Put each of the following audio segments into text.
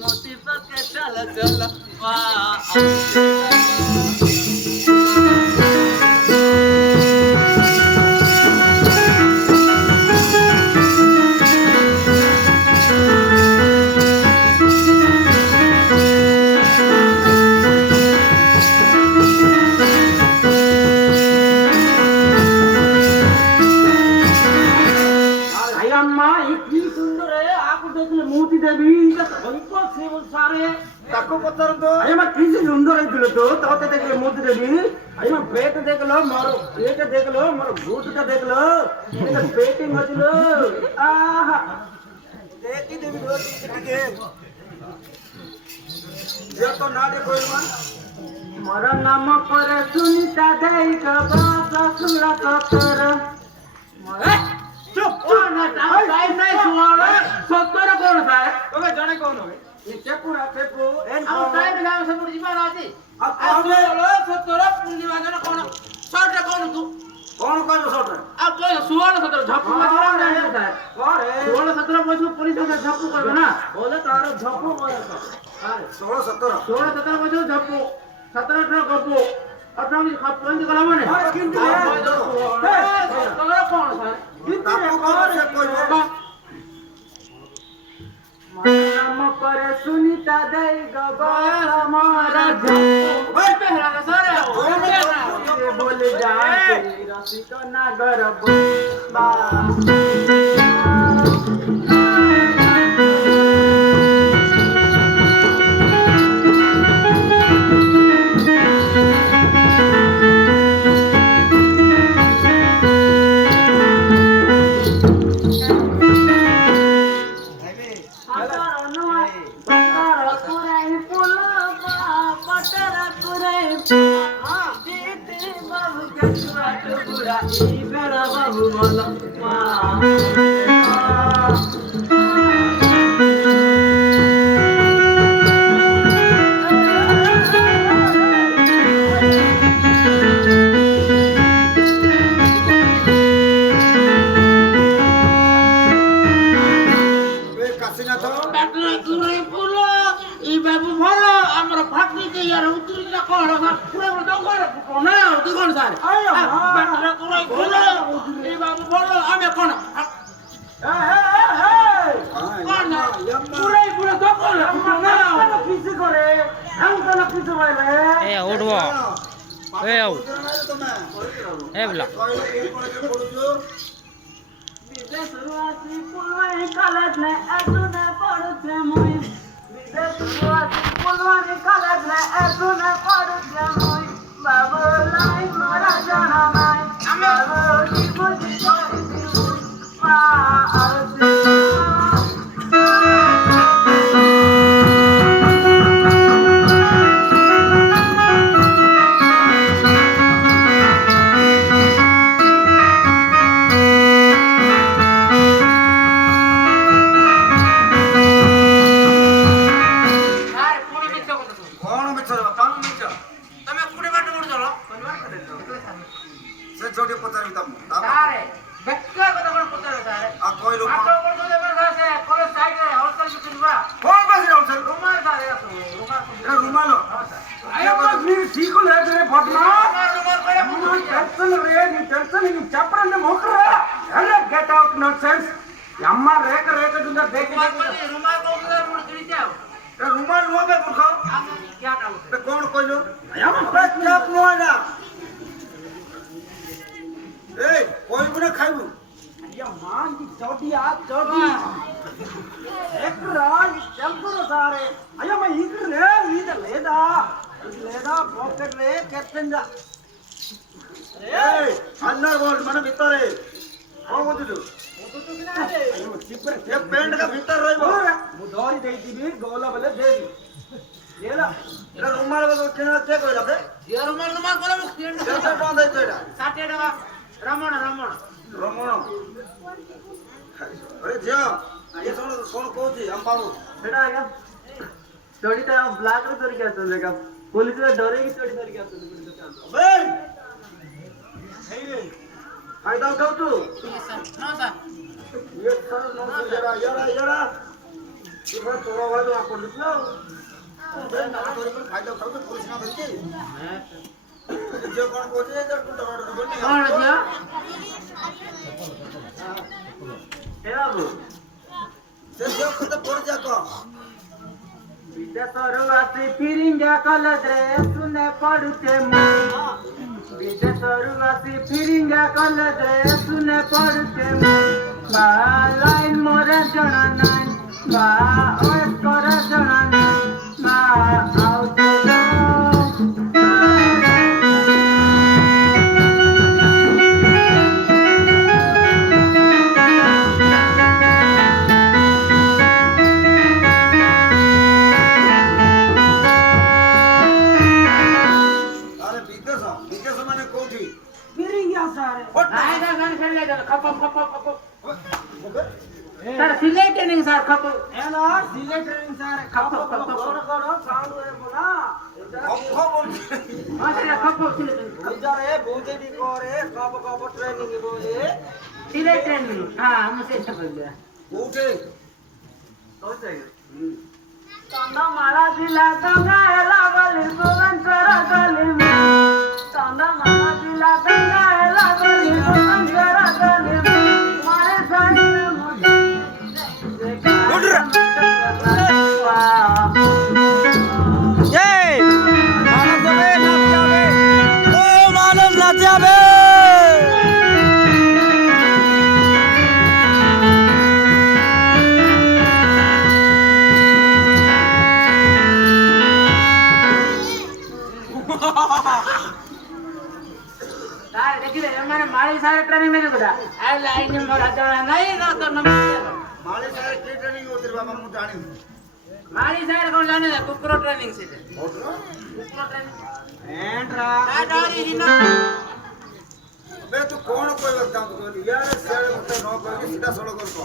मोटी पके चल चल पेट देख लो मोर पेट देख लो मोर भूतटा देख लो पेटिंग मचलो आहा देखी देवी दो टिके ये तो ना देखो मोर नाम पर सुनीता देई का बासा सुला सतर चुप कौन है टाइम नहीं सुना सतर कौन है तुम्हें जाने कौन है ये चेपुरा चेपु एन अब टाइम गांव से मुझे जीवन आती अब बोलो सतर पूंजी वाला कौन शॉट कौन तू कौन कर शॉट अब तो 16 17 झप्पू में थोड़ा नहीं होता है और 16 17 बजे पुलिस का झप्पू करबे ना बोले तारो झप्पू करे अरे 16 17 बजे झप्पू 17 18 गप्पू 18 में पंच कला माने अरे किंतु कौन है किंतु कौन से कोई नाम पर सुनीता देई गबार मारा ओए पहला ना सारे बोल जा रसिक नगर बा कौन बस रहा हूँ रुमाल का रे रुमाल रुमाल अरे बस मेरी ठीक हो ले तेरे फटना रुमाल टेंशन रे नी टेंशन नी चपरन मोकरा अरे गेट आउट नॉनसेंस अम्मा रेक रेक दुंदा देख रुमाल को उधर मुड़ के जाओ रुमाल नो बे मूर्ख हम क्या काम बे कौन कहलो हम बस चाप नो ना ए कोई बुना खाइबू या मान की चोटी आ चोटी एक राज चंपुर सारे अयो मैं इधर रे इधर लेदा पॉकेट रे कैप्टन जा ए अंदर बोल मन भीतर रे ओ बोलू ये पेंट का भीतर रहिबो मु धरी देइतिबी गोला बले देबी लेला एटा रुमाल बस केना के कहला बे ये रुमाल को मुख केते टका दे तो एटा 60 टका रमण रमण अरे जा ये कौन कहूची हम बाबू बेटा आज्ञा चोरी तो ब्लैक रे चोरी क्या चल जाएगा पुलिस रे डरे की चोरी चोरी क्या चल बे हे रे फायदा उठाओ तू नो सर ये सर नो जरा यारा ये बड़ा तोड़ा वाला तो आपको लिखना बे ना तोरी पर फायदा उठाओ तो पुलिस ना धरके जो कौन कहूची इधर तू डर बोलनी कौन है ए बाबू से जो कते पड़ जा को विदेशरुवासी फिरिंगा कॉलेज रे सुने पढ़ुते मुई विदेशरुवासी फिरिंगा कॉलेज रे सुने पढ़ुते मुई बा लाइन मोरे जणा नाइन बा ओए करे जणा नाइन बा आउट सर सिलाई ट्रेनिंग सर खप एना सिले ट्रेनिंग सारे खप करो साउंड रे बोला हां सर खप सिलाई इधर ए भूजे दी करे कब ट्रेनिंग बोले सिलाई ट्रेनिंग हां मुझे सब गया उठे तो चाहिए कांदा मारा दिला दंगाला गली गोवन कर गली कांदा मारा दिला दंगाला गली गोवन कर गली मारे सारे सर देखिए मैंने मारी सारे ट्रेनिंग नहीं किया आई लाइन नंबर आता नहीं ना तो नंबर माले सारे के ट्रेनिंग होतिर बाबा मु जानी मारी साइड कौन जाने दे कुकरो ट्रेनिंग से होतरो कुकरो ट्रेनिंग एंट्रा आ डरी ही ना बे तू कौन कोई बता तू यार सारे मत न करके सीधा सड़क कर को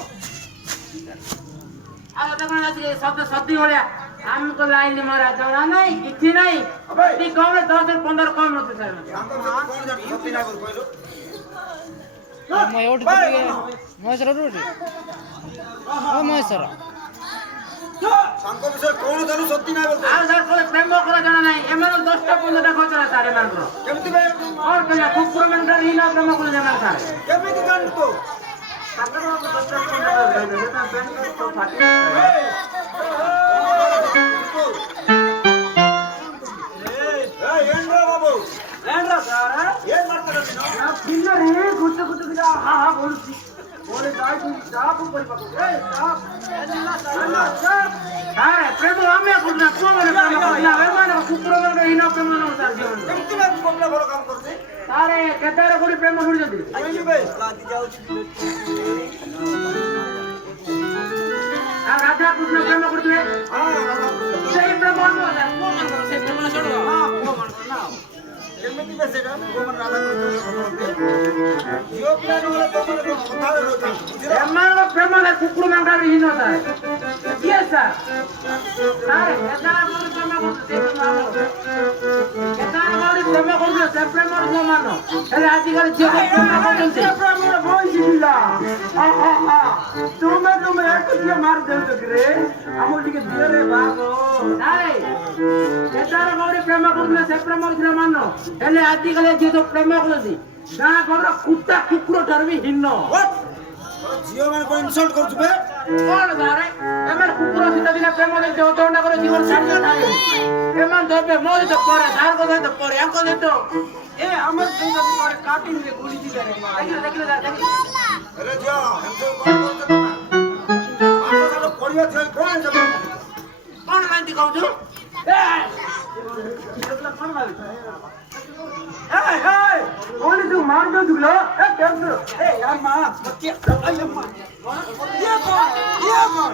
आ देखो ना से शब्द शब्दी हो गया हमको लाइन नंबर आता नहीं किसी नहीं अबे कम 10 और 15 कम होते सर हमको कौन जानी सत्य ना कर कहलो मैं उठ गई महेश्वर उठ ओ महेश्वर सांको विषय कौन जानु सत्य ना बोल आ सर कोई प्रेम करा जाना नहीं एमन 10 टा 15 टा खचरा सारे मान को केमति बे और कला कुकुर मन कर ही ना प्रेम को जाना सारे केमति जान तू सागर को बच्चा को देता पेन तो फाटी ఏంట్రా బాబు ఏంట్రా సార్ ఏం మాట్లాడుతున్నావు నా పిల్లరి గుట్టు హా బోలుచి ఓరే దాయి జాబు పడి పకు ఏ జాబ్ ఏదన్నా సార్ सारे प्रेम हमें कुछ को मन ना वेमान कुकुर मन ही ना प्रेम ना सर जीवन କେମତି ବା କୋପଲା ଭଲ କାମ କରୁଛି सारे केदार कोडी प्रेम हुडी जदी ଆଇନି ବେ लागी जाउची आ राधा कृष्ण प्रेम करते ହଁ सेही प्रेम मन को मन करो से प्रेम ना छोड़ो हां को मन ना କେମିତି ବେ ସେଟା ଗୋମନ ରାଧା କୃଷ୍ଣ ଝିଅ ପିଲା ନହେଲେ ତମର କଥା ରହୁଛି एमन प्रेम ना कुकुर मन कर ही ना सर ये सर सारे केदार कोडी प्रेम करते केदार कोडी प्रेम करते से प्रेम को मानो हेले आजकल जे प्रेम करते प्रेम रे बोई दिला तुमे एक के मार दे तो रे আমার দিকে দিয়ে রে বাবু ନାଇଁ ଏଟାର ଗୌରୀ ପ୍ରେମ କରୁଥିଲେ ସେ ପ୍ରେମ ଥିଲା ମାନ ହେଲେ ଆଜିକାଲି ଯିଏ ସବୁ ପ୍ରେମ କରୁଛନ୍ତି ଗାଁ ଘରର କୁଟା କୁକୁର ଠାରୁ ବି ହୀନ ଝିଅ ମାନଙ୍କୁ ଇନସଲ୍ଟ କରୁଛୁ ବେ କଣ ସାରେ ଏମାନେ କୁକୁର ଶୀତ ଦିନ ପ୍ରେମ ଦେଇଛି ଅଧଘଣ୍ଟା করে ଜୀବନ ଛାଡ଼ି ଥାଏ ଏମାନେ ଦେବେ ମୋ ସହିତ ପରେ ସାରଙ୍କ ସହିତ ପରେ ୟାଙ୍କ ସହିତ ଏ ଆମର ସେଇଟା ପରେ କାଟିଂ ରେ ଗୁଳି ଦିଲେ ରେ ମା ଦେଖିଲେ ଦେଖିଲେ ଆରେ ଝିଅ ଏମତି କଣ କରୁଛ ତମେ ପାଠ ସାଠ ପଢିବା ଥିବ କଣ ସବୁ କଣ କାହିଁକି କହୁଛୁ Hey, hey! Only do man do lo. Hey, come through. Hey, amma, mati. Ay, amma. Ye kon. Ye kon.